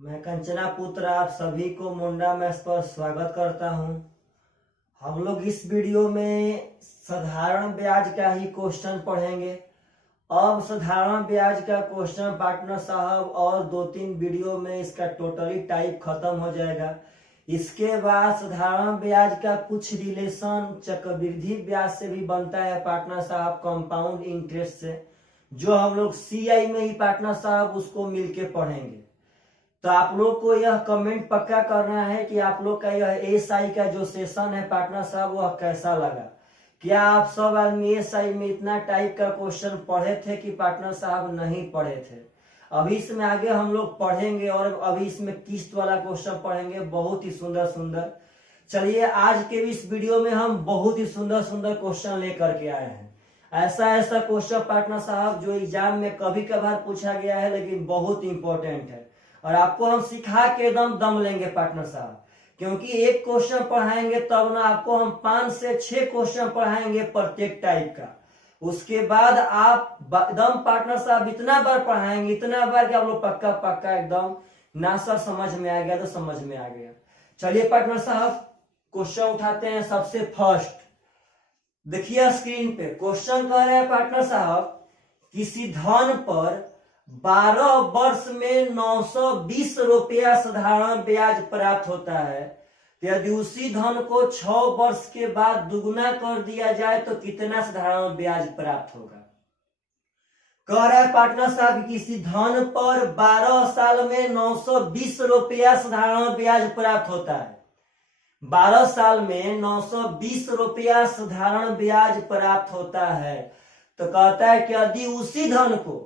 मैं कंचना पुत्र आप सभी को मुंडा मैथ्स पर स्वागत करता हूं। हम लोग इस वीडियो में साधारण ब्याज का ही क्वेश्चन पढ़ेंगे। अब साधारण ब्याज का क्वेश्चन पार्टनर साहब और 2-3 वीडियो में इसका टोटली टाइप खत्म हो जाएगा। इसके बाद साधारण ब्याज का कुछ रिलेशन चक्रवृद्धि ब्याज से भी बनता है पार्टनर साहब, कंपाउंड इंटरेस्ट से, जो हम लोग सीआई में ही पार्टनर साहब उसको मिलके पढ़ेंगे। तो आप लोग को यह कमेंट पक्का करना है कि आप लोग का यह एसआई का जो सेशन है पार्टनर साहब वह कैसा लगा। क्या आप सब आदमी एसआई में इतना टाइप का क्वेश्चन पढ़े थे कि पार्टनर साहब नहीं पढ़े थे? अभी इसमें आगे हम लोग पढ़ेंगे और अभी इसमें किस्त वाला क्वेश्चन पढ़ेंगे, बहुत ही सुंदर सुंदर। चलिए आज के इस वीडियो में हम बहुत ही सुंदर सुंदर क्वेश्चन लेकर के आए हैं। ऐसा ऐसा क्वेश्चन पार्टनर साहब जो एग्जाम में कभी कभार पूछा गया है लेकिन बहुत इंपॉर्टेंट है, और आपको हम सिखा के दम लेंगे पार्टनर साहब। क्योंकि एक क्वेश्चन पढ़ाएंगे तब ना आपको हम 5 से 6 क्वेश्चन पढ़ाएंगे प्रत्येक टाइप का। उसके बाद आप एकदम पार्टनर साहब इतना बार पढ़ाएंगे, इतना बार कि आप लोग पक्का पक्का एकदम ना सर समझ में आ गया तो समझ में आ गया। चलिए पार्टनर साहब क्वेश्चन उठाते हैं। सबसे फर्स्ट देखिए स्क्रीन पे क्वेश्चन कह रहे हैं पार्टनर साहब, किसी धन पर 12 वर्ष में 920 रुपया साधारण ब्याज प्राप्त होता है। यदि उसी धन को 6 वर्ष के बाद दुगुना कर दिया जाए तो कितना साधारण ब्याज प्राप्त होगा? कह रहा है पार्टनर साहब किसी धन पर 12 साल में 920 रुपया साधारण ब्याज प्राप्त होता है। 12 साल में 920 रुपया साधारण ब्याज प्राप्त होता है। तो कहता है कि यदि उसी धन को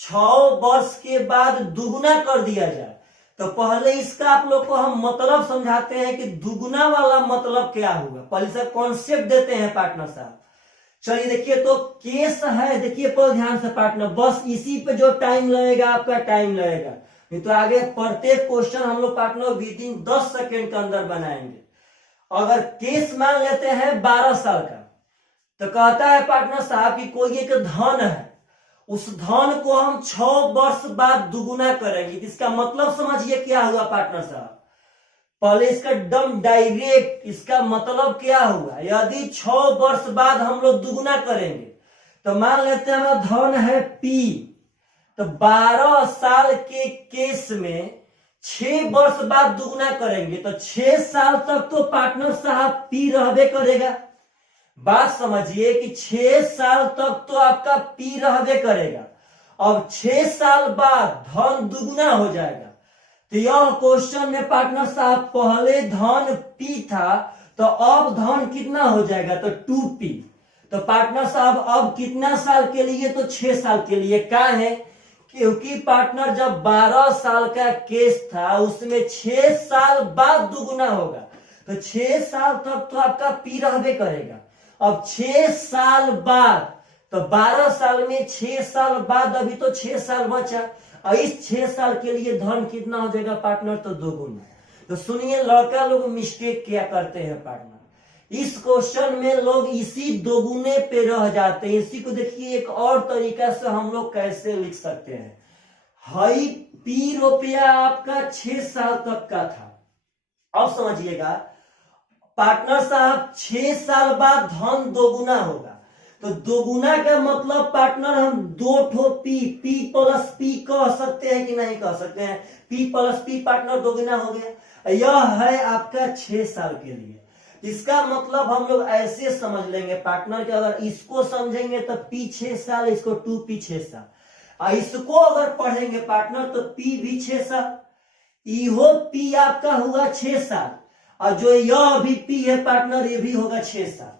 6 वर्ष के बाद दुगुना कर दिया जाए, तो पहले इसका आप लोग को हम मतलब समझाते हैं कि दुगुना वाला मतलब क्या होगा। पहले से कॉन्सेप्ट देते हैं पार्टनर साहब। चलिए देखिए तो केस है, देखिए पर ध्यान से पार्टनर, बस इसी पे जो टाइम लगेगा आपका टाइम लगेगा, नहीं तो आगे प्रत्येक क्वेश्चन हम लोग पार्टनर विदिन 10 सेकेंड के अंदर बनाएंगे। अगर केस मान लेते हैं 12 साल का, तो कहता है पार्टनर साहब कि कोई एक धन है, उस धन को हम 6 वर्ष बाद दुगुना करेंगे। इसका मतलब समझिए क्या हुआ पार्टनर साहब। पहले इसका एकदम डायरेक्ट इसका मतलब क्या हुआ, यदि 6 वर्ष बाद हम लोग दुगुना करेंगे तो मान लेते हैं हमारा धन है पी, तो 12 साल के केस में 6 वर्ष बाद दुगुना करेंगे तो 6 साल तक तो पार्टनर साहब पी रहबे करेगा। बात समझिए कि 6 साल तक तो आपका पी रहबे करेगा। अब 6 साल बाद धन दुगुना हो जाएगा। तो यह क्वेश्चन में पार्टनर साहब पहले धन पी था तो अब धन कितना हो जाएगा, तो 2p। तो पार्टनर साहब अब कितना साल के लिए, तो 6 साल के लिए। क्या है, क्योंकि पार्टनर जब 12 साल का केस था उसमें 6 साल बाद दुगुना होगा, तो 6 साल तक तो आपका पी रहबे करेगा। अब 6 साल बाद, तो 12 साल में 6 साल बाद अभी तो 6 साल बचा, और इस 6 साल के लिए धन कितना हो जाएगा पार्टनर, तो दोगुना। तो सुनिए लड़का लोग मिस्टेक क्या करते हैं पार्टनर, इस क्वेश्चन में लोग इसी दोगुने पे रह जाते हैं। इसी को देखिए एक और तरीका से हम लोग कैसे लिख सकते हैं। हाई पी रुपया आपका 6 साल तक का था। अब समझिएगा पार्टनर साहब 6 साल बाद धन दोगुना होगा, तो दोगुना का मतलब पार्टनर हम 2 ठो पी प्लस पी कह सकते हैं कि नहीं कह सकते हैं? पी प्लस पी पार्टनर दोगुना हो गया। यह है आपका 6 साल के लिए। इसका मतलब हम लोग ऐसे समझ लेंगे पार्टनर कि अगर इसको समझेंगे तो पी 6 साल, इसको 2p 6 साल, और इसको अगर पढ़ेंगे पार्टनर तो पी भी 6 साल, इहो पी आपका हुआ 6 साल, और जो यह भी पी है पार्टनर ये भी होगा 6 साल।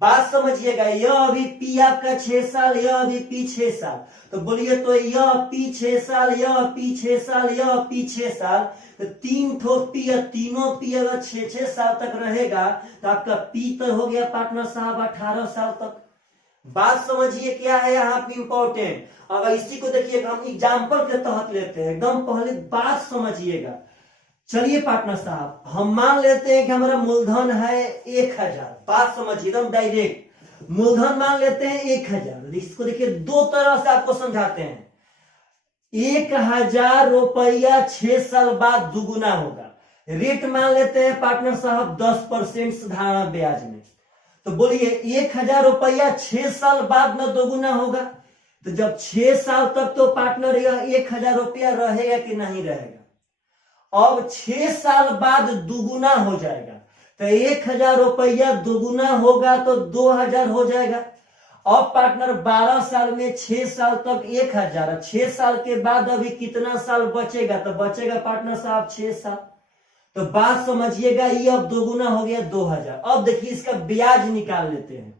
बात समझिएगा, यह अभी पी आपका 6 साल, यह अभी पी 6 साल, तो बोलिए तो यह पी 6 साल, यह पी 6 साल, यह पी 6 साल, तो 3 ठो पी, तीनों पी अगर 6-6 साल तक रहेगा तो आपका पी तो हो गया पार्टनर साहब 18 साल तक। बात समझिए क्या है यहाँ पे इंपॉर्टेंट। अगर इसी को देखिए हम एग्जाम्पल के तहत लेते हैं, एकदम पहले बात समझिएगा। चलिए पार्टनर साहब हम मान लेते हैं कि हमारा मूलधन है 1000। बात समझिए एकदम डायरेक्ट, मूलधन मान लेते हैं 1000। इसको देखिए दो तरह से आपको समझाते हैं। 1,000 रुपया 6 साल बाद दुगुना होगा। रेट मान लेते हैं पार्टनर साहब 10% साधारण ब्याज में। तो बोलिए 1,000 रुपया 6 साल बाद न दोगुना होगा, तो जब 6 साल तक तो पार्टनर यह 1,000 रुपया रहेगा कि नहीं रहेगा। अब 6 साल बाद दुगुना हो जाएगा, तो 1,000 रुपया दुगुना होगा तो 2,000 हो जाएगा। अब पार्टनर 12 साल में 6 साल तक 1,000, 6 साल के बाद अभी कितना साल बचेगा, तो बचेगा पार्टनर साहब 6 साल। तो बात समझिएगा, ये अब दोगुना हो गया 2,000। अब देखिए इसका ब्याज निकाल लेते हैं।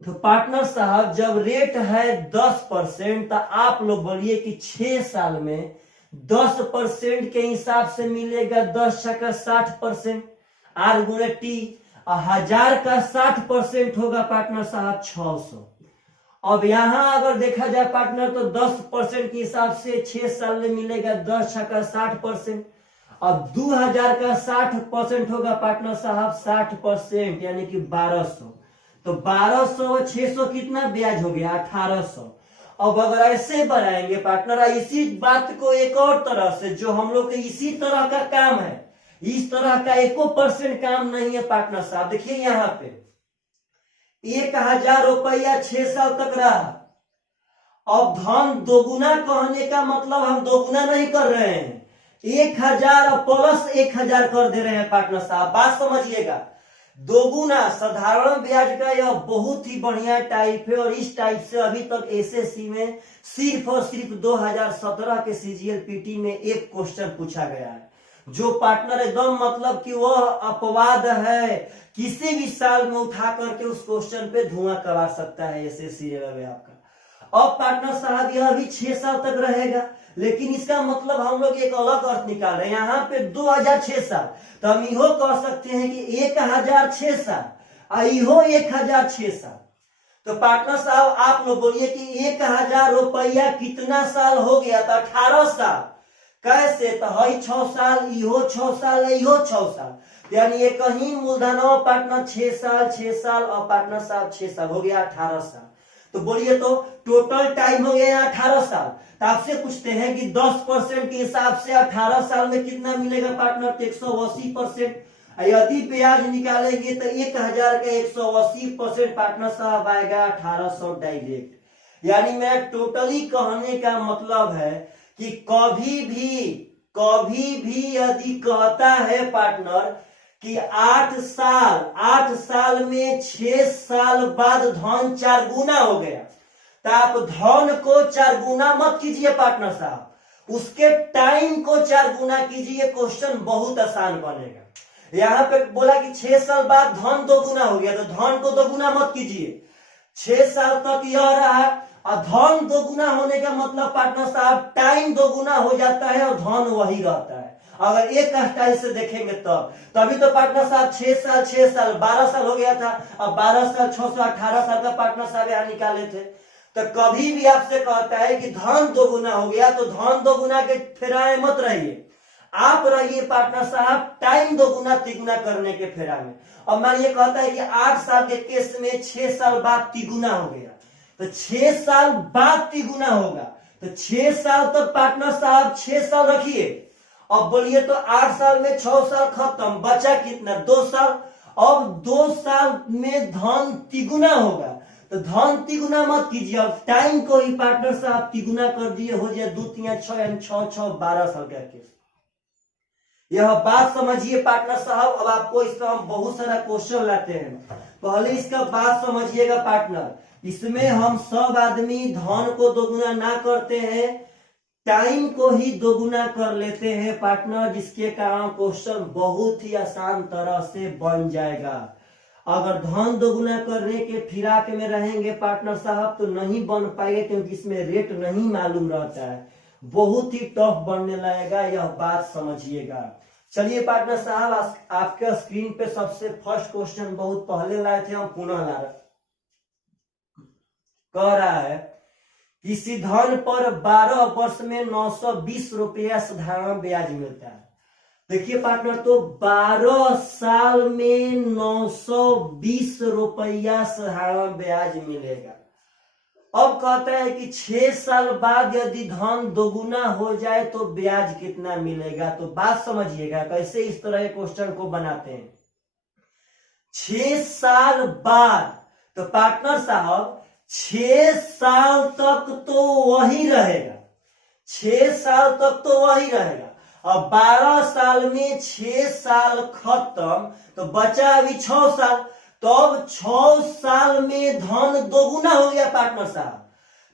तो पार्टनर साहब जब रेट है 10%, तो आप लोग बोलिए कि 6 साल में 10% के हिसाब से मिलेगा 10 छक्का 60%, आर गुणे टी। 1,000 का 60% होगा पार्टनर साहब 600। अब यहां अगर देखा जाए पार्टनर, तो 10% के हिसाब से 6 साल में मिलेगा 10 छक्का 60%। अब 2,000 का 60% होगा पार्टनर साहब 60%, यानी कि 1,200। तो 1,200 और 600 कितना ब्याज हो गया 1,800। अब अगर ऐसे बढ़ाएंगे पार्टनर, इसी बात को एक और तरह से, जो हम लोग के इसी तरह का काम है, इस तरह का 1% काम नहीं है पार्टनर साहब। देखिए यहाँ पे 1,000 रुपया 6 साल तक रहा। अब धन दोगुना कहने का मतलब हम दोगुना नहीं कर रहे हैं, 1,000 प्लस 1,000 कर दे रहे हैं पार्टनर साहब। बात समझिएगा, दोगुना साधारण ब्याज का यह बहुत ही बढ़िया टाइप है, और इस टाइप से अभी तक एसएससी में सिर्फ और सिर्फ 2017 के सीजीएल-पीटी में एक क्वेश्चन पूछा गया है, जो पार्टनर एकदम मतलब कि वह अपवाद है, किसी भी साल में उठा करके उस क्वेश्चन पे धुआं करवा सकता है एसएससी रेलवे आपका। अब पार्टनर साहब यह भी 6 साल तक रहेगा, लेकिन इसका मतलब हम लोग एक अलग अर्थ निकाल रहे हैं। यहाँ पे 2,000 6 साल, तो हम इहो कह सकते हैं कि 1,000 6 साल, इहो 1,000 6 साल। तो पार्टनर साहब आप लोग बोलिए कि 1,000 रुपया कितना साल हो गया, तो 18 साल। कैसे, तो हई 6 साल, इहो 6 साल, इहो 6 साल, यानी ये कहीं मूलधनवा पार्टनर 6 साल 6 साल, और पार्टनर साहब 6 साल हो गया 18 साल। तो बोलिए तो टोटल टाइम हो गया 18 साल। तो आपसे पूछते हैं कि 10% के हिसाब से 18 साल में कितना मिलेगा पार्टनर, तो 180%। यदि ब्याज निकालेंगे तो 1,000 का 180% पार्टनर साहब आएगा 1,800 डायरेक्ट। यानी मैं टोटली कहने का मतलब है कि कभी भी यदि कहता है पार्टनर कि 8 साल में 6 साल बाद धन 4 गुना हो गया, तो आप धन को 4 गुना मत कीजिए पार्टनर साहब, उसके टाइम को 4 गुना कीजिए, क्वेश्चन बहुत आसान बनेगा। यहाँ पे बोला कि 6 साल बाद धन 2 गुना हो गया, तो धन को 2 गुना मत कीजिए, 6 साल तक यह रहा, और धन 2 गुना होने का मतलब पार्टनर साहब टाइम 2 गुना हो जाता है और धन वही रहता है। अगर एक स्टाइल से देखेंगे तभी तो पार्टनर साहब 6 साल 12 साल हो गया था, अब 12 साल 6 साल 18 साल का पार्टनर साहब यहाँ निकाले थे। तो कभी भी आपसे कहता है कि धन 2 गुना हो गया, तो धन 2 गुना के फेरा में मत रहिए, आप रहिए पार्टनर साहब टाइम 2 गुना 3 गुना करने के फेरा में। और मानिए कहता है कि 8 साल के केस में 6 साल बाद 3 गुना हो गया, तो 6 साल बाद 3 गुना होगा, तो 6 साल तक पार्टनर साहब 6 साल रखिए। अब बोलिए तो 8 साल में 6 साल खत्म, बचा कितना 2 साल। अब 2 साल में धन 3 गुना होगा, तो धन 3 गुना मत कीजिए, अब टाइम को ही पार्टनर साहब 3 गुना कर दिए, हो जाए 2 3 6 यानी 6 12 साल का केस। यह बात समझिए पार्टनर साहब। अब आपको इसका हम बहुत सारा क्वेश्चन लाते हैं, पहले इसका बात समझिएगा पार्टनर। इसमें हम सब आदमी धन को 2 गुना ना करते हैं, टाइम को ही 2 गुना कर लेते हैं पार्टनर, जिसके कारण क्वेश्चन बहुत ही आसान तरह से बन जाएगा। अगर धन 2 गुना करने के फिराक में रहेंगे पार्टनर साहब तो नहीं बन पाएगा, क्योंकि इसमें रेट नहीं मालूम रहता है, बहुत ही टफ बनने लगेगा, यह बात समझिएगा। चलिए पार्टनर साहब आपके स्क्रीन पे सबसे फर्स्ट क्वेश्चन बहुत पहले लाए थे, हम पुनः ला रहे। कह रहा है किसी धन पर 12 वर्ष में 920 रुपया साधारण ब्याज मिलता है। देखिए पार्टनर, तो 12 साल में 920 रुपया साधारण ब्याज मिलेगा। अब कहता है कि 6 साल बाद यदि धन दोगुना हो जाए तो ब्याज कितना मिलेगा। तो बात समझिएगा कैसे इस तरह के क्वेश्चन को बनाते हैं। 6 साल बाद, तो पार्टनर साहब 6 साल तक तो वही रहेगा, 6 साल तक तो वही रहेगा। अब 12 साल में 6 साल खत्म तो बचा अभी 6 साल, तो अब 6 साल में धन दोगुना हो गया पार्टनर साहब।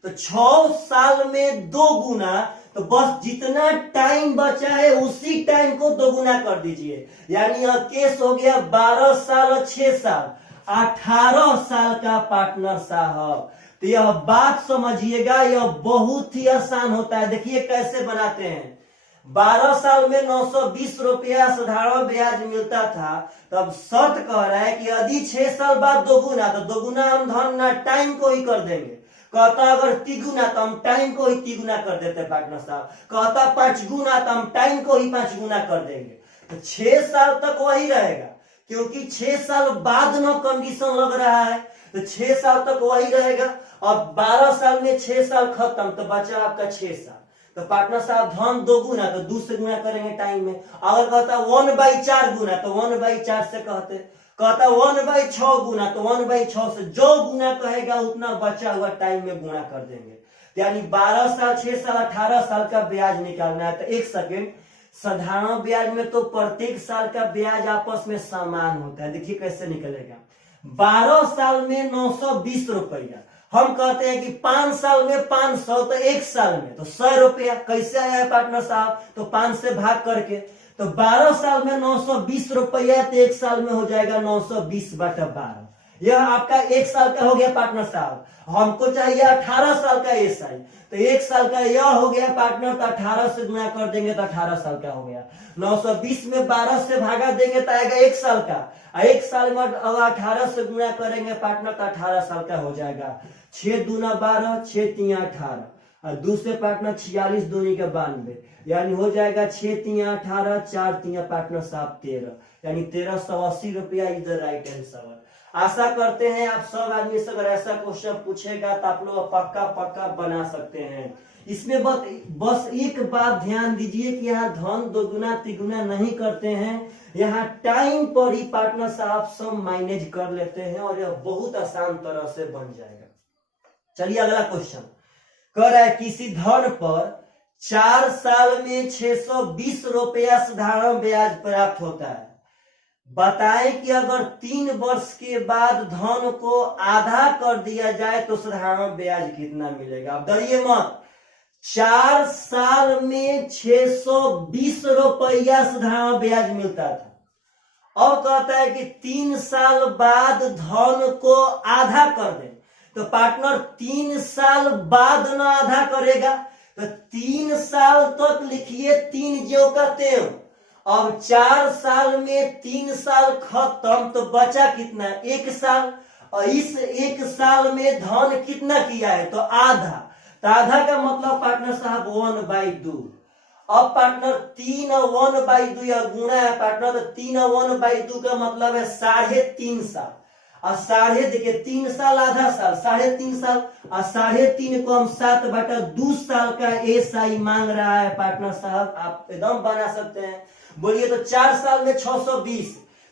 तो 6 साल में 2 गुना, तो बस जितना टाइम बचा है उसी टाइम को दोगुना कर दीजिए। यानी यह केस हो गया 12 साल और 6 साल, 18 साल का पार्टनर साहब। तो यह बात समझिएगा, यह बहुत ही आसान होता है। देखिए कैसे बनाते हैं। 12 साल में 920 रुपया साधारण ब्याज मिलता था, तब शर्त कह रहा है कि यदि 6 साल बाद दोगुना, तो दोगुना हम धन ना टाइम को ही कर देंगे। कहता अगर तिगुना तो हम टाइम को ही तिगुना कर देते पार्टनर साहब। कहता 5 गुना तो हम टाइम को ही 5 गुना कर देंगे। तो 6 साल तक वही रहेगा, क्योंकि 6 साल बाद न कंडीशन लग रहा है, तो 6 साल तक वही रहेगा। अब 12 साल में 6 साल खत्म तो बचा आपका 6 साल। तो पार्टनर साहब धन 2 गुना, तो 2 से गुना करेंगे टाइम में। अगर कहता 1/4 गुना, तो 1/4 से कहता 1/6 गुना, तो 1/6 से जो गुना कहेगा उतना बचा हुआ टाइम में गुना कर देंगे। यानी 12 साल 6 साल 18 साल का ब्याज निकालना है। तो एक सेकेंड, साधारण ब्याज में तो प्रत्येक साल का ब्याज आपस में समान होता है। देखिए कैसे निकलेगा। 12 साल में 920 रुपया, हम कहते हैं कि 5 साल में 500, तो 1 साल में तो 100 रुपया। कैसे आया है पार्टनर साहब? तो 5 से भाग करके। तो 12 साल में 920 रुपया, तो 1 साल में हो जाएगा 920/12। यह आपका 1 साल का हो गया पार्टनर साहब। हमको चाहिए 18 साल का एसआई, तो 1 साल का यह हो गया पार्टनर, तो 18 से गुना कर देंगे तो 18 साल का हो गया। 920 में 12 से भागा देंगे तो आएगा 1 साल का। 1 साल में अगर 18 से गुना करेंगे पार्टनर तो 18 साल का हो जाएगा। 6 दूना 12, 6 तिया 18, और दूसरे पार्टनर 46 दूनी के 92, यानी हो जाएगा 6 तिया 18, 4 तिया पार्टनर साहब 13, यानी 1380 रुपया इज द राइट आंसर। आशा करते हैं आप सब आदमी से अगर ऐसा क्वेश्चन पूछेगा तो आप लोग पक्का बना सकते हैं। इसमें बस एक बात ध्यान दीजिए कि यहाँ धन दोगुना तिगुना नहीं करते हैं, यहाँ टाइम पर ही पार्टनर साहब सब मैनेज कर लेते हैं और यह बहुत आसान तरह से बन जाएगा। चलिए अगला क्वेश्चन कह रहा है किसी धन पर 4 साल में 620 रुपया साधारण ब्याज प्राप्त होता है। बताएं कि अगर 3 वर्ष के बाद धन को आधा कर दिया जाए तो साधारण ब्याज कितना मिलेगा। अब डरिए मत, 4 साल में 620 रुपया साधारण ब्याज मिलता था। और कहता है कि 3 साल बाद धन को आधा कर दे, तो पार्टनर 3 साल बाद न आधा करेगा, तो 3 साल तक लिखिए 3 ज्यों का त्यों। अब 4 साल में 3 साल खत्म तो बचा कितना? 1 साल। और इस 1 साल में धन कितना किया है? तो आधा। तो आधा का मतलब पार्टनर साहब 1/2। अब पार्टनर 3 और 1/2 या गुणा है पार्टनर, तो 3 और 1/2 का मतलब है 3.5 साल। और 3.5 देखिए 3 साल आधा साल 3.5 साल, और 3.5 को हम 7/2 साल का एसआई मांग रहा है पार्टनर साहब। आप एकदम बना सकते हैं। बोलिए तो 4 साल में 620,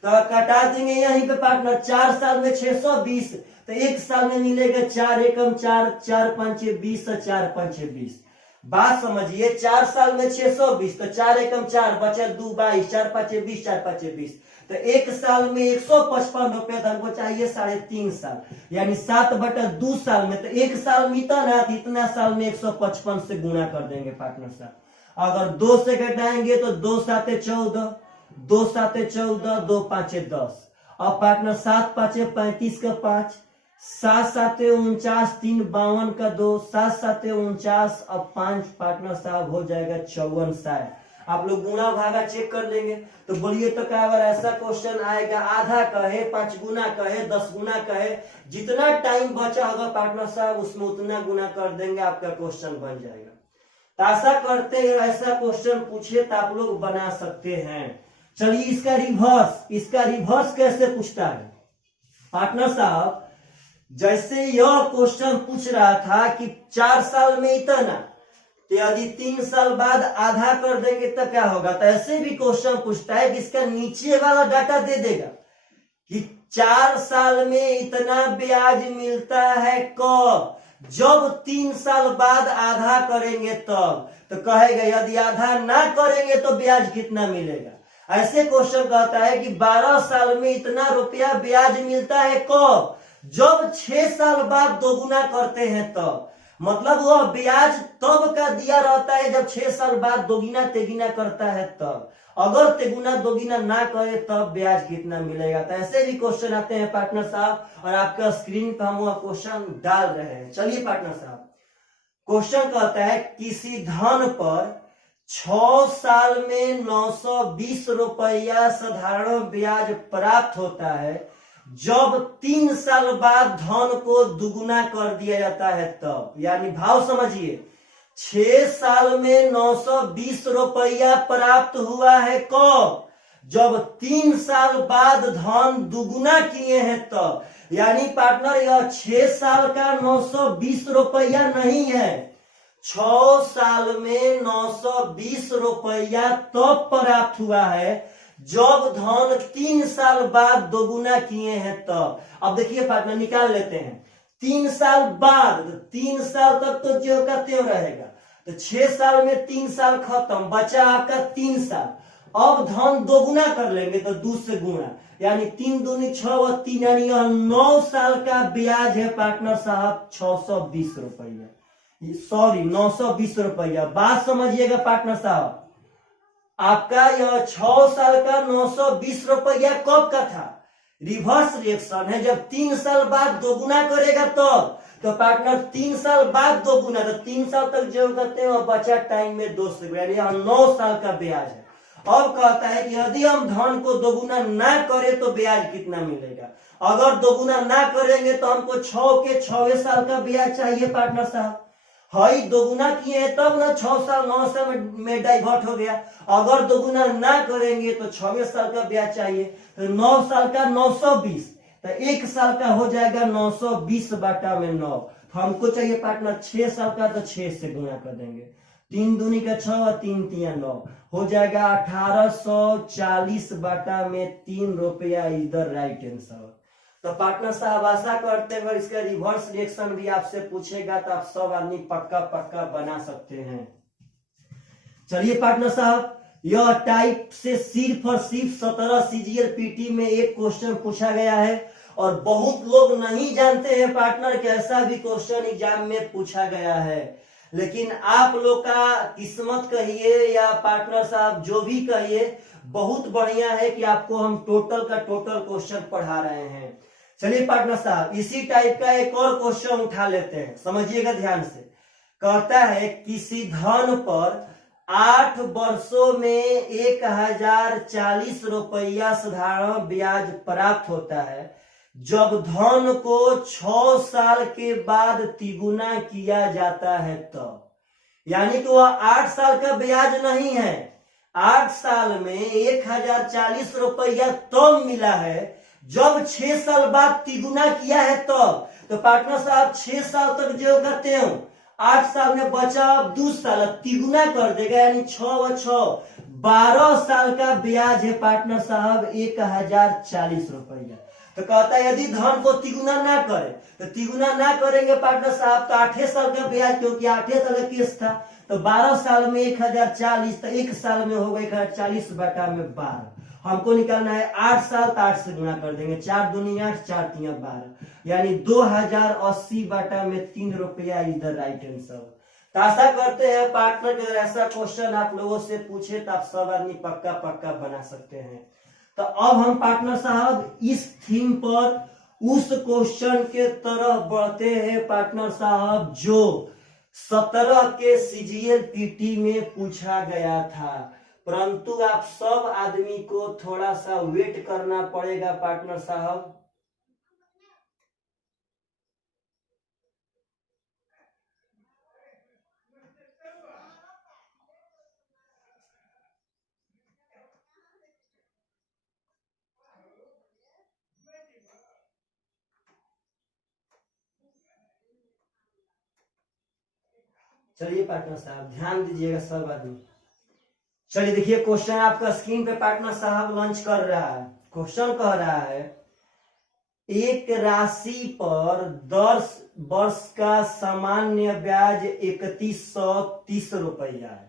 तो कटा देंगे यहीं पे पार्टनर। 4 साल में 620, तो 1 साल में मिलेगा 4 एकम 4, 4 पंचे 20, 4 पंचे 20। बात समझिए, 4 साल में 620, तो 4 एकम 4 बचे 2 22, 4 पंचे 20, 4 पंचे 20। तो 1 साल में 155 रुपया, तो हमको चाहिए 3.5 साल, यानी 7/2 साल में। तो 1 साल में इतना साल में 155 से गुणा कर देंगे पार्टनर साहब। अगर 2 से घटाएंगे तो 2 7 14, 2 7 14, 2 5 10। अब पार्टनर 7 5 35 का 5, 7 7 49, 3 52 का 2, 7 7 49 और 5 पार्टनर साहब हो जाएगा 54 साल। आप लोग गुना भागा चेक कर लेंगे। तो बोलिए तो क्या अगर ऐसा क्वेश्चन आएगा, आधा कहे, 5 गुना कहे, 10 गुना कहे, जितना टाइम बचा होगा पार्टनर साहब उसमें उतना गुना कर देंगे, आपका क्वेश्चन बन जाएगा। तो आशा करते हैं ऐसा क्वेश्चन पूछे तो आप लोग बना सकते हैं। चलिए इसका रिवर्स कैसे पूछता है पार्टनर साहब। जैसे यह क्वेश्चन पूछ रहा था कि 4 साल में इतना, तो यदि 3 साल बाद आधा कर देंगे तो क्या होगा। तो ऐसे भी क्वेश्चन पूछता है कि इसका नीचे वाला डाटा दे देगा कि 4 साल में इतना ब्याज मिलता है कब, जब 3 साल बाद आधा करेंगे तब। तो कहेगा यदि आधा ना करेंगे तो ब्याज कितना मिलेगा। ऐसे क्वेश्चन कहता है कि 12 साल में इतना रुपया ब्याज मिलता है कब, जब 6 साल बाद दोगुना करते हैं तब। मतलब वह ब्याज तब का दिया रहता है जब 6 साल बाद दोगुना तेगुना करता है तब। अगर तेगुना दोगुना ना करे तब ब्याज कितना मिलेगा। तो ऐसे भी क्वेश्चन आते हैं पार्टनर साहब, और आपका स्क्रीन पर हम वह क्वेश्चन डाल रहे हैं। चलिए पार्टनर साहब, क्वेश्चन कहता है किसी धन पर 6 साल में 920 रुपया साधारण ब्याज प्राप्त होता है, जब 3 साल बाद धन को दुगुना कर दिया जाता है तब। यानी भाव समझिए, 6 साल में 920 रुपया प्राप्त हुआ है कब, जब 3 साल बाद धन दुगुना किए हैं तब। यानी पार्टनर यह 6 साल का 920 रुपया नहीं है, 6 साल में 920 रुपया तब प्राप्त हुआ है जब धन 3 साल बाद दोगुना किए हैं तब। अब देखिए पार्टनर निकाल लेते हैं, 3 साल बाद, 3 साल तक तो ज्यों का त्यों रहेगा। तो 6 साल में 3 साल खत्म, बचा आपका 3 साल। अब धन दोगुना कर लेंगे तो 2 से गुणा, यानी 3 दूनी 6 और 3, यानी यह 9 साल का ब्याज है पार्टनर साहब 620 रुपया, सॉरी 920 रुपया। बात समझिएगा पार्टनर साहब, आपका यह 6 साल का 920 रुपया कब का था, रिवर्स रिएक्शन है, जब 3 साल बाद दोगुना करेगा तो पार्टनर 3 साल बाद दोगुना, तो 3 साल तक जो करते हैं और बचा टाइम में 2 से, यानी 9 साल का ब्याज है। अब कहता है कि यदि हम धन को दोगुना ना करें तो ब्याज कितना मिलेगा। अगर दोगुना ना करेंगे तो हमको 6 के 6वें साल का ब्याज चाहिए पार्टनर साहब। हई दोगुना किए हैं तब ना 6 साल 9 साल में डाइवर्ट हो गया। अगर दोगुना ना करेंगे तो 6वें साल का ब्याज चाहिए, तो 9 साल का 920, तो 1 साल का हो जाएगा 920 बाटा में 9। तो हमको चाहिए पार्टनर 6 साल का, तो 6 से गुणा कर देंगे, 3 दूनी का 6 और 3 तिया 9, हो जाएगा 1840 बाटा में 3 रुपया। इधर राइट आंसर। तो पार्टनर साहब आशा करते हैं इसका रिवर्स रिएक्शन भी आपसे पूछेगा तो आप सब आदमी पक्का पक्का बना सकते हैं। चलिए पार्टनर साहब, यह टाइप से सिर्फ और सिर्फ 17 सीजीएल पीटी में एक क्वेश्चन पूछा गया है, और बहुत लोग नहीं जानते हैं पार्टनर कि ऐसा भी क्वेश्चन एग्जाम में पूछा गया है। लेकिन आप लोग का किस्मत कहिए या पार्टनर साहब जो भी कहिए, बहुत बढ़िया है कि आपको हम टोटल का टोटल क्वेश्चन पढ़ा रहे हैं। चलिए पार्टनर साहब, इसी टाइप का एक और क्वेश्चन उठा लेते हैं, समझिएगा ध्यान से। कहता है किसी धन पर 8 वर्षों में 1040 रुपया साधारण ब्याज प्राप्त होता है, जब धन को 6 साल के बाद तिगुना किया जाता है तब। यानी कि वह 8 साल का ब्याज नहीं है, 8 साल में 1040 रुपया तब मिला है जब 6 साल बाद तिगुना किया है तब। तो पार्टनर साहब 6 साल तक जो करते हो, 8 साल में बचा अब 2 साल, तिगुना कर देगा, यानी 6 और 6 12 साल का ब्याज है पार्टनर साहब 1040 रुपया। तो कहता है यदि धन को तिगुना ना करे, तो तिगुना ना करेंगे पार्टनर साहब तो 8 साल का ब्याज, क्योंकि 8 साल का केस था, तो 12 साल में 1040, तो 1 साल में होगा 1040 बटा में 12। हमको निकालना है 8 साल, तो 8 से गुणा कर देंगे, 4 दूनी 8, 4 तिया 12, यानी 2080 बाटा में 3 रुपया। इधर राइट आंसर। तो आशा करते हैं पार्टनर अगर ऐसा क्वेश्चन आप लोगों से पूछे तो आप सब आदमी पक्का पक्का बना सकते हैं। तो अब हम पार्टनर साहब इस थीम पर उस क्वेश्चन के तरफ बढ़ते हैं पार्टनर साहब जो 17 के सीजीएल पीटी में पूछा गया था, परंतु आप सब आदमी को थोड़ा सा वेट करना पड़ेगा पार्टनर साहब। चलिए पार्टनर साहब ध्यान दीजिएगा सब आदमी। चलिए देखिए क्वेश्चन आपका स्क्रीन पे पार्टनर साहब लॉन्च कर रहा है। क्वेश्चन कह रहा है एक राशि पर 10 वर्ष का सामान्य ब्याज 3130 रुपया है।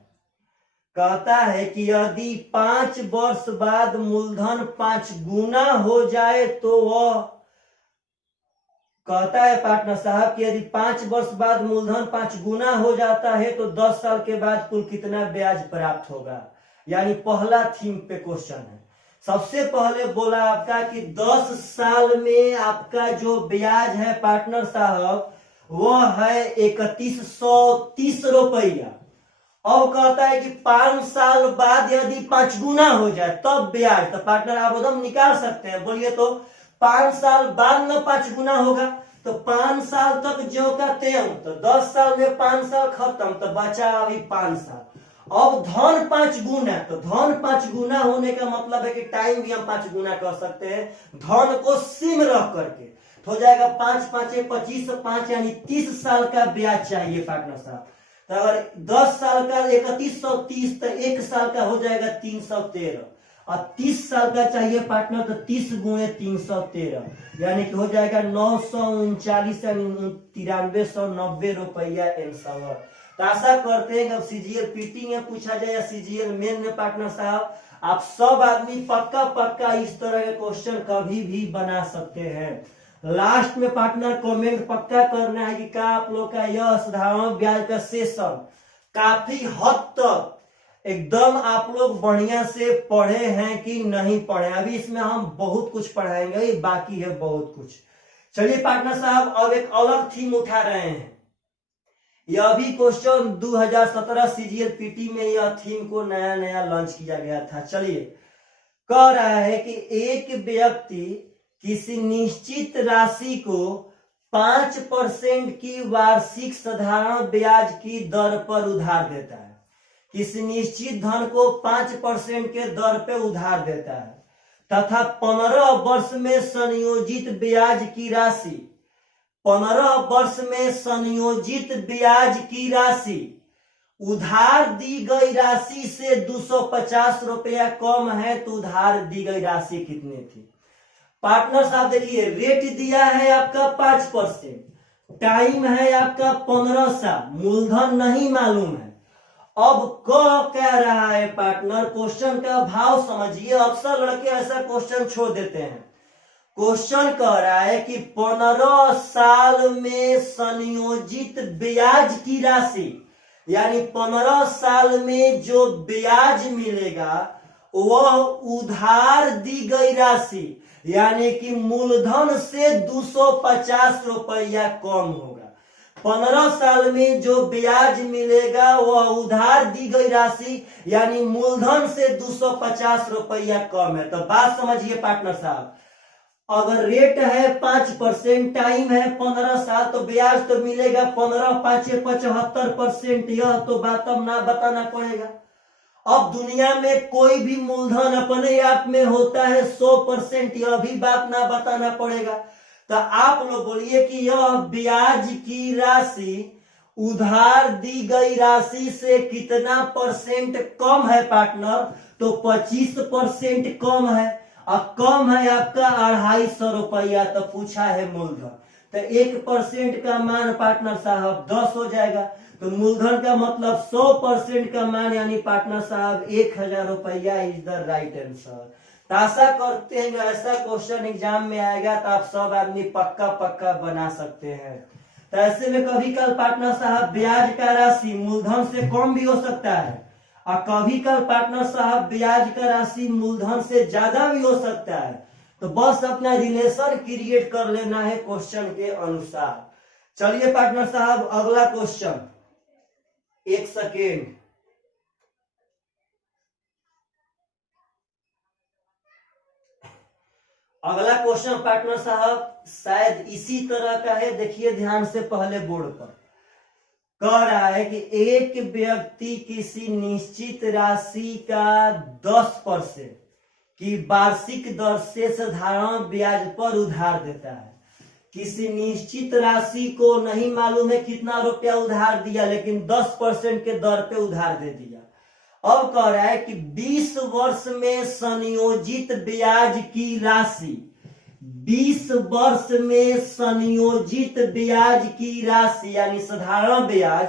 कहता है कि यदि 5 वर्ष बाद मूलधन 5 गुना हो जाए तो वह कहता है पार्टनर साहब कि यदि 5 वर्ष बाद मूलधन 5 गुना हो जाता है तो 10 साल के बाद कुल कितना ब्याज प्राप्त होगा। यानी पहला थीम पे क्वेश्चन है। सबसे पहले बोला आपका कि 10 साल में आपका जो ब्याज है पार्टनर साहब वह है 3130 रुपया। अब कहता है कि 5 साल बाद यदि 5 गुना हो जाए तब ब्याज। तो पार्टनर आप एकदम निकाल सकते हैं। बोलिए तो 5 साल बाद में 5 गुना होगा तो 5 साल तक जो का त्यों, तो 10 साल में 5 साल खत्म तो बचा अभी 5 साल। अब धन 5 गुना, तो धन 5 गुना होने का मतलब है कि टाइम भी हम 5 गुना कर सकते हैं धन को सिम रख करके। तो हो जाएगा 5 5 25 5 यानी 30 साल का ब्याज चाहिए पार्टनर साहब। तो अगर 10 साल का 3130 तो 1 साल का हो जाएगा 313 और 30 साल का चाहिए पार्टनर तो 30 गुणे 313 यानी कि हो जाएगा 939 9390 रुपया आंसर। तो आशा करते हैं कि अब सीजीएल पीटी में पूछा जाए या सीजीएल मेन में पार्टनर साहब आप सब आदमी पक्का इस तरह के क्वेश्चन कभी भी बना सकते हैं। लास्ट में पार्टनर कमेंट पक्का करना है कि क्या आप लोग का यह साधारण ब्याज का सेशन काफी हद तक एकदम आप लोग बढ़िया से पढ़े हैं कि नहीं पढ़े। अभी इसमें हम बहुत कुछ पढ़ाएंगे, बाकी है बहुत कुछ। चलिए पार्टनर साहब अब एक अलग थीम उठा रहे हैं। यह भी क्वेश्चन 2017 सीजीएल पीटी में यह थीम को नया लॉन्च किया गया था। चलिए कह रहा है कि एक व्यक्ति किसी निश्चित राशि को 5% की वार्षिक साधारण ब्याज की दर पर उधार देता है। किसी निश्चित धन को 5% के दर पे उधार देता है तथा 15 वर्ष में संयोजित ब्याज की राशि 15 वर्ष में संयोजित ब्याज की राशि उधार दी गई राशि से 250 रुपया कम है तो उधार दी गई राशि कितनी थी। पार्टनर साहब देखिए रेट दिया है आपका 5%, टाइम है आपका 15 साल, मूलधन नहीं मालूम है। अब कह रहा है पार्टनर क्वेश्चन का भाव समझिए। अक्सर लड़के ऐसा क्वेश्चन छोड़ देते हैं। क्वेश्चन कह रहा है कि 15 साल में संयोजित ब्याज की राशि यानी 15 साल में जो ब्याज मिलेगा वह उधार दी गई राशि यानी कि मूलधन से 250 रुपया कम होगा। 15 साल में जो ब्याज मिलेगा वह उधार दी गई राशि यानी मूलधन से 250 रुपया कम है। तो बात समझिए पार्टनर साहब, अगर रेट है 5%, टाइम है 15 साल तो ब्याज तो मिलेगा 15 5 75%। यह तो बात अब ना बताना पड़ेगा। अब दुनिया में कोई भी मूलधन अपने आप में होता है 100%, यह भी बात ना बताना पड़ेगा। तो आप लोग बोलिए कि यह ब्याज की राशि उधार दी गई राशि से कितना परसेंट कम है पार्टनर। तो 25% कम है और कम है आपका 250 रुपया। तो पूछा है मूलधन, तो 1% का मान पार्टनर साहब 10 हो जाएगा। तो मूलधन का मतलब 100% का मान यानी पार्टनर साहब 1000 रुपया इज द राइट आंसर। तो आशा करते हैं ऐसा क्वेश्चन एग्जाम में आएगा तो आप सब आदमी पक्का बना सकते हैं। तो ऐसे में कभी कल पार्टनर साहब ब्याज का राशि मूलधन से कम भी हो सकता है और कभी कल पार्टनर साहब ब्याज का राशि मूलधन से ज्यादा भी हो सकता है। तो बस अपना रिलेशन क्रिएट कर लेना है क्वेश्चन के अनुसार। चलिए पार्टनर साहब अगला क्वेश्चन, 1 सेकेंड। अगला क्वेश्चन पार्टनर साहब शायद इसी तरह का है, देखिए ध्यान से पहले बोर्ड पर। कह रहा है कि एक व्यक्ति किसी निश्चित राशि का 10% की वार्षिक दर से साधारण ब्याज पर उधार देता है। किसी निश्चित राशि को नहीं मालूम है कितना रुपया उधार दिया, लेकिन 10% के दर पे उधार दे दिया। अब कह रहा है कि 20 वर्ष में संयोजित ब्याज की राशि, 20 वर्ष में संयोजित ब्याज की राशि यानी साधारण ब्याज,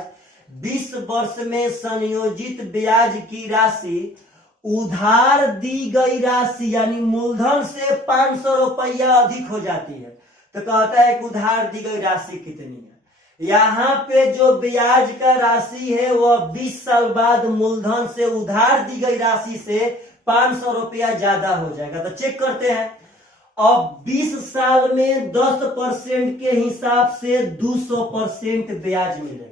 20 वर्ष में संयोजित ब्याज की राशि उधार दी गई राशि यानी मूलधन से 500 रुपया अधिक हो जाती है। तो कहता है कि उधार दी गई राशि कितनी है। यहाँ पे जो ब्याज का राशि है वह 20 साल बाद मूलधन से उधार दी गई राशि से 500 रुपया ज्यादा हो जाएगा। तो चेक करते हैं। अब 20 साल में 10% के हिसाब से 200% ब्याज मिलेगा।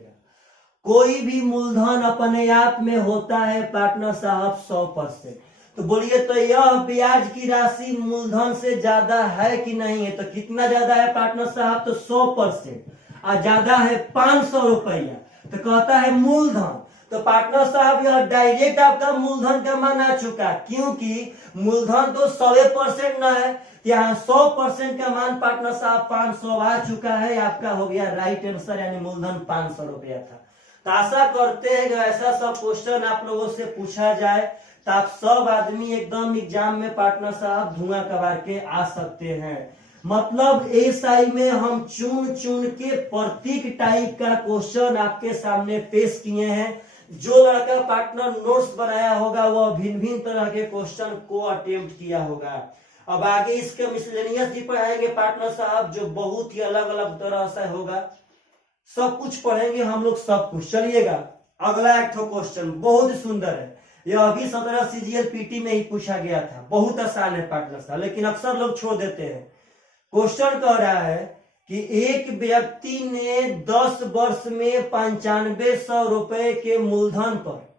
कोई भी मूलधन अपने आप में होता है पार्टनर साहब 100%। तो बोलिए तो यह ब्याज की राशि मूलधन से ज्यादा है कि नहीं है? तो कितना ज्यादा है पार्टनर साहब? तो 100% और ज्यादा है 500 रुपया। तो कहता है मूलधन। तो पार्टनर साहब यह डायरेक्ट आपका मूलधन का मान आ चुका, क्योंकि मूलधन तो 100% न है, यहाँ 100% का मान पार्टनर साहब 500 आ चुका है। आपका हो गया राइट आंसर, यानी मूलधन 500 रुपया था। तो आशा करते हैं कि ऐसा सब क्वेश्चन आप लोगों से पूछा जाए तो आप सब आदमी एकदम एग्जाम में पार्टनर साहब धुआं कबार के आ सकते हैं। मतलब एसआई में हम चुन चुन के प्रत्येक टाइप का क्वेश्चन आपके सामने पेश किए हैं। जो लड़का पार्टनर नोट्स बनाया होगा वह भिन्न भिन्न तरह के क्वेश्चन को अटेम्प्ट किया होगा। अब आगे इसके मिसलेनियस भी पढ़ाएंगे पार्टनर साहब, जो बहुत ही अलग अलग तरह से होगा। सब कुछ पढ़ेंगे हम लोग, सब कुछ। चलिएगा अगला एक क्वेश्चन बहुत सुंदर है। यह अभी 17 सीजीएल पीटी में ही पूछा गया था। बहुत आसान है पार्टनर साहब, लेकिन अक्सर लोग छोड़ देते हैं। क्वेश्चन कह रहा है कि एक व्यक्ति ने 10 वर्ष में 9500 रुपए के मूलधन पर,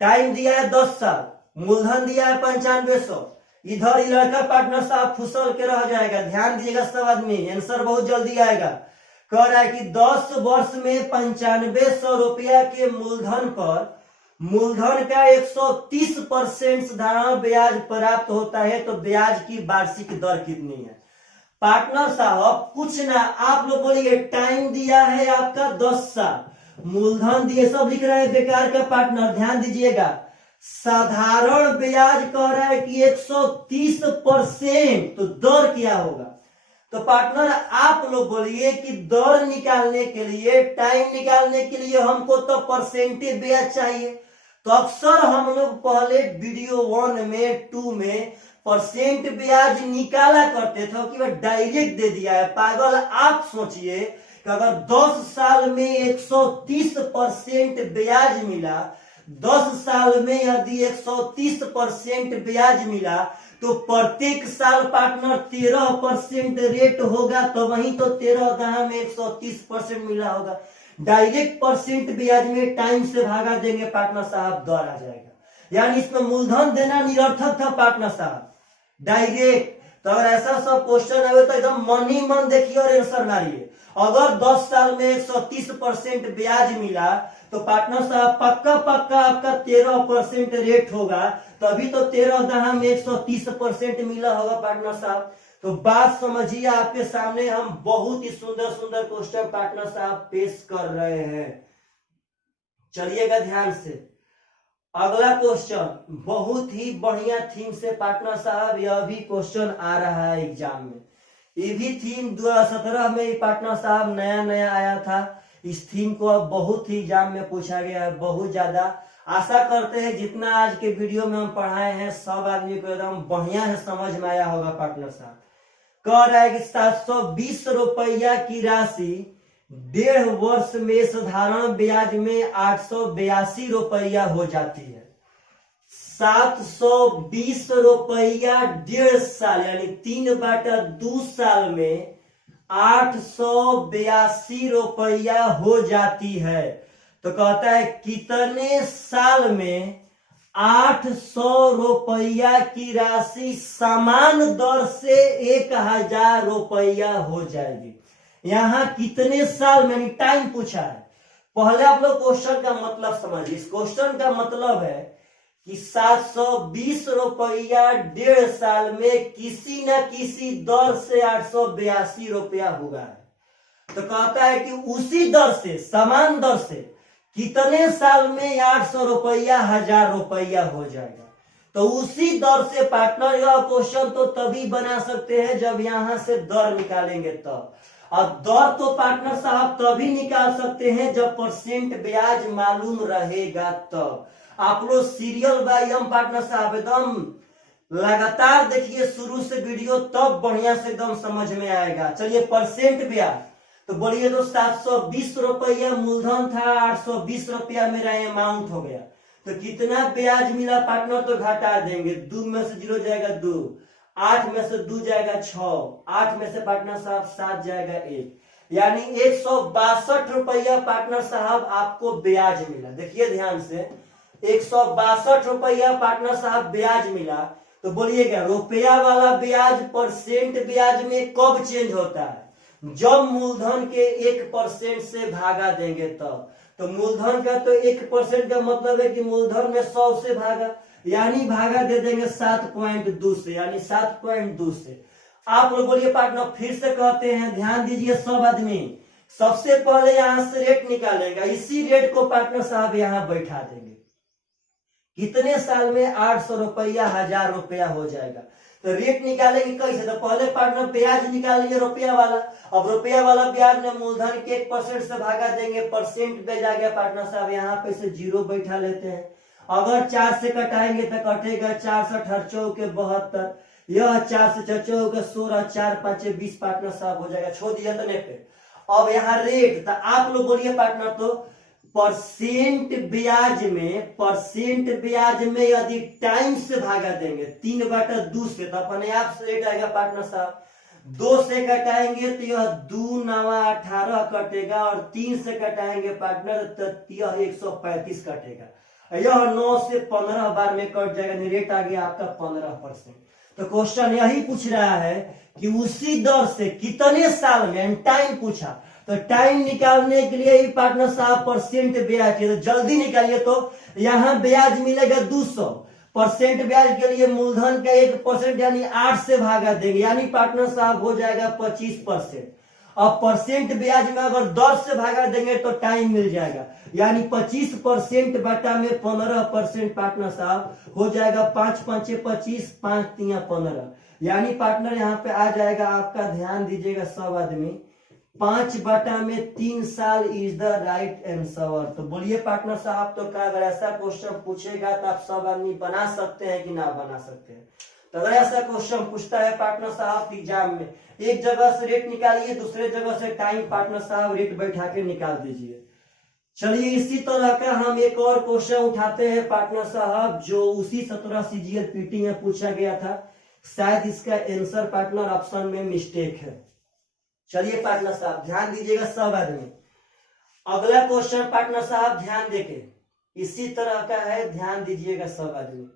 टाइम दिया है 10 साल, मूलधन दिया है 9500। इधर ही लड़का पार्टनर साहब फुसल के रह जाएगा। ध्यान दीजिएगा सब आदमी, आंसर बहुत जल्दी आएगा। कह रहा है कि 10 वर्ष में 9500 रुपया के मूलधन पर मूलधन का 130% साधारण ब्याज प्राप्त होता है। तो ब्याज की वार्षिक दर कितनी है? पार्टनर साहब कुछ ना, आप लोग बोलिए टाइम दिया है आपका 10 साल, मूलधन दिए, सब लिख रहे हैं बेकार का पार्टनर। ध्यान दीजिएगा, साधारण ब्याज कह रहा है कि 130%। तो दर क्या होगा? तो पार्टनर आप लोग बोलिए कि दर निकालने के लिए, टाइम निकालने के लिए हमको तो परसेंटेज ब्याज चाहिए। तो अक्सर हम लोग पहले वीडियो 1 में 2 में परसेंट ब्याज निकाला करते थे कि वह डायरेक्ट दे दिया है। पागल आप सोचिए कि अगर 10 साल में 130% ब्याज मिला, 10 साल में यदि 130% ब्याज मिला तो प्रत्येक साल पार्टनर 13% रेट होगा। तो वहीं तो 13 में 130% मिला होगा। डायरेक्ट परसेंट ब्याज में टाइम से भागा देंगे पार्टनर साहब, दर आ जाएगा। यानी इसमें मूलधन देना निरर्थक था पार्टनर साहब, डायरेक्ट। तो अगर ऐसा सब क्वेश्चन आए तो एकदम मन ही मन देखिए और आंसर मारिए। अगर 10 साल में 130% ब्याज मिला तो पार्टनर साहब पक्का पक्का आपका 13% रेट होगा। तभी तो 13 में 130% मिला होगा पार्टनर साहब। तो बात समझिए, आपके सामने हम बहुत ही सुंदर सुंदर क्वेश्चन पार्टनर साहब पेश कर रहे हैं। चलिएगा ध्यान से। अगला क्वेश्चन बहुत ही बढ़िया थीम से पार्टनर साहब, यह भी क्वेश्चन आ रहा है एग्जाम में। ये भी थीम 2017 में पार्टनर साहब नया नया आया था। इस थीम को अब बहुत ही एग्जाम में पूछा गया है, बहुत ज्यादा। आशा करते हैं जितना आज के वीडियो में हम पढ़ाए हैं सब आदमी को एकदम बढ़िया है समझ में आया होगा पार्टनर साहब। कह रहा है कि 720 रुपया की राशि 1.5 वर्ष में साधारण ब्याज में 882 रुपया हो जाती है। 720 रुपया 1.5 साल यानी 3/2 साल में 882 रुपया हो जाती है। तो कहता है कितने साल में 800 रुपया की राशि समान दर से 1000 रुपया हो जाएगी। यहाँ कितने साल में टाइम पूछा है। पहले आप लोग क्वेश्चन का मतलब समझिए। इस क्वेश्चन का मतलब है कि 720 रुपया 1.5 साल में किसी न किसी दर से 882 रुपया हुआ है। तो कहता है कि उसी दर से, समान दर से कितने साल में 800 रुपया 1000 रुपया हो जाएगा। तो उसी दर से पार्टनर यह क्वेश्चन तो तभी बना सकते हैं जब यहां से दर निकालेंगे तब। और दर तो पार्टनर साहब तभी निकाल सकते हैं जब परसेंट ब्याज मालूम रहेगा तब। आप लोग सीरियल बाय हम पार्टनर साहब एकदम लगातार देखिए शुरू से वीडियो, तब बढ़िया से एकदम समझ में आएगा। चलिए परसेंट ब्याज तो बोलिए तो 720 रुपया मूलधन था, 820 रुपया मेरा अमाउंट हो गया। तो कितना ब्याज मिला पार्टनर, तो घटा देंगे। 2 में से 0 जाएगा 2, 8 में से 2 जाएगा 6, 8 में से पार्टनर साहब 7 जाएगा 1, यानी 162 रुपया पार्टनर साहब आपको ब्याज मिला। देखिए ध्यान से, 162 रुपया पार्टनर साहब ब्याज मिला। तो बोलिएगा रुपया वाला ब्याज परसेंट ब्याज में कब चेंज होता है, जब मूलधन के 1% से भागा देंगे तब। तो मूलधन का तो 1% का मतलब है कि मूलधन में 100 से भागा, यानी भागा दे देंगे 7.2 से, यानी 7.2 से। आप लोग बोलिए पार्टनर, फिर से कहते हैं, ध्यान दीजिए सब आदमी। सबसे पहले यहां से रेट निकालेगा, इसी रेट को पार्टनर साहब यहां बैठा देंगे। कितने साल में 800 रुपया 1000 रुपया हो जाएगा। तो रेट निकालेंगे कैसे, तो पहले पार्टनर ब्याज निकालिए रुपया वाला। अब रुपया वाला ब्याज में मूलधन के 1% से भागा देंगे, परसेंट ब्याज आ गया पार्टनर साहब, यहाँ पे से 0 बैठा लेते हैं। अगर 4 से कटाएंगे तो कटेगा 4 से 8 72, यह 4 से 4 के 16, 4 5 20 पार्टनर साहब हो जाएगा। छोड़ दिया तो नहीं पे। अब यहाँ रेट, तो आप लोग बोलिए पार्टनर, तो परसेंट ब्याज में यदि टाइम से भागा देंगे 3/2 से, तो अपने आप से रेट आएगा पार्टनर साहब। 2 से कटाएंगे तो यह 2 9 18 कटेगा, और 3 से कटाएंगे पार्टनर तो यह 135 कटेगा। यह 9 से 15 बार में कट जाएगा, रेट आ गया आपका 15%। तो क्वेश्चन यही पूछ रहा है कि उसी दर से कितने साल में, टाइम पूछा। तो टाइम निकालने के लिए ही पार्टनर साहब परसेंट ब्याज है, तो जल्दी निकालिए। तो यहाँ ब्याज मिलेगा 200, परसेंट ब्याज के लिए मूलधन का 1% यानी 8 से भागा देंगे, यानी पार्टनर साहब हो जाएगा 25%। अब परसेंट ब्याज में अगर 10 से भागा देंगे तो टाइम मिल जाएगा, यानी 25% बटा में 15% पार्टनर साहब हो जाएगा। 5 5 25, 5 3 15, यानी पार्टनर यहाँ पे आ जाएगा आपका, ध्यान दीजिएगा सब आदमी, 5/3 साल इज द राइट आंसर। तो बोलिए पार्टनर साहब, तो क्या अगर ऐसा क्वेश्चन पूछेगा तो आप सब आदमी बना सकते हैं कि ना बना सकते हैं। तो अगर ऐसा क्वेश्चन पूछता है पार्टनर साहब एग्जाम में, एक जगह से रेट निकालिए, दूसरे जगह से टाइम पार्टनर साहब रेट बैठा के निकाल दीजिए। चलिए इसी तरह का हम एक और क्वेश्चन उठाते हैं पार्टनर साहब, जो उसी 17 CGL PT में पूछा गया था। शायद इसका आंसर पार्टनर ऑप्शन में मिस्टेक है। चलिए पार्टनर साहब ध्यान दीजिएगा सब आदमी। अगला क्वेश्चन पार्टनर साहब ध्यान देके इसी तरह का है, ध्यान दीजिएगा सब आदमी।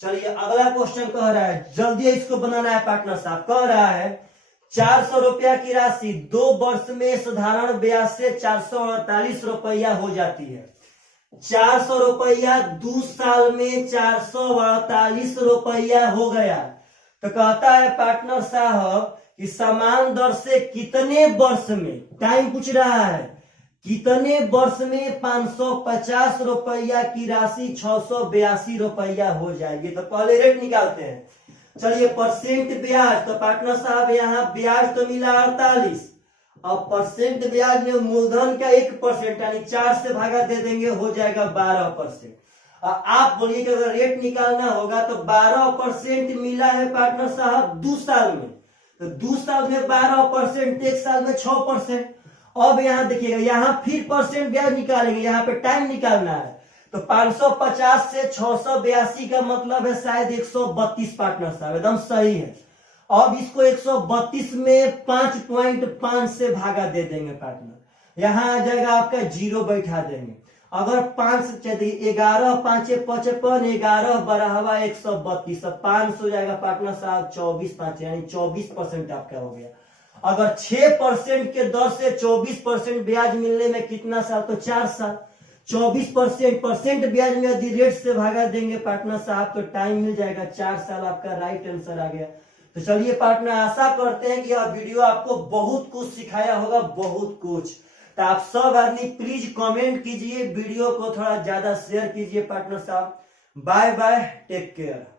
चलिए अगला क्वेश्चन कह रहा है, जल्दी इसको बनाना है पार्टनर साहब। कह रहा है 400 रुपया की राशि 2 वर्ष में साधारण ब्याज से 448 रुपया हो जाती है। 400 रुपया 2 साल में 448 रुपया हो गया। तो कहता है पार्टनर साहब कि समान दर से कितने वर्ष में, टाइम पूछ रहा है, कितने वर्ष में 550 रुपया की राशि 682 रुपया हो जाएगी। तो पहले रेट निकालते हैं। चलिए परसेंट ब्याज, तो पार्टनर साहब यहाँ ब्याज तो मिला 48, अब परसेंट ब्याज में मूलधन का 1% यानी 4 से भागा दे देंगे, हो जाएगा 12%। आप बोलिए कि अगर रेट निकालना होगा तो 12% मिला है पार्टनर साहब 2 साल में, तो 2 साल में 12%, 1 साल में 6%। अब यहाँ देखिएगा, यहाँ फिर परसेंट ब्याज निकालेंगे, यहाँ पे टाइम निकालना है। तो 550 से 682 का मतलब है शायद 132 पार्टनर साहब, एकदम सही है। अब इसको 132 में 5.5 से भागा दे देंगे पार्टनर, यहाँ आ जाएगा आपका 0 बैठा देंगे। अगर 5 से 11 5 55, 11 बराबर 132, 5 हो जाएगा पार्टनर साहब 24 5, यानी 24% आपका हो गया। अगर 6% के दर से 24% ब्याज मिलने में कितना साल, तो 4 साल। 24% ब्याज में यदि रेट से भागा देंगे पार्टनर साहब तो टाइम मिल जाएगा 4 साल, आपका राइट आंसर आ गया। तो चलिए पार्टनर, आशा करते हैं कि यह वीडियो आपको बहुत कुछ सिखाया होगा, बहुत कुछ। तो आप सब आदमी प्लीज कमेंट कीजिए, वीडियो को थोड़ा ज्यादा शेयर कीजिए पार्टनर साहब। Bye bye, take care.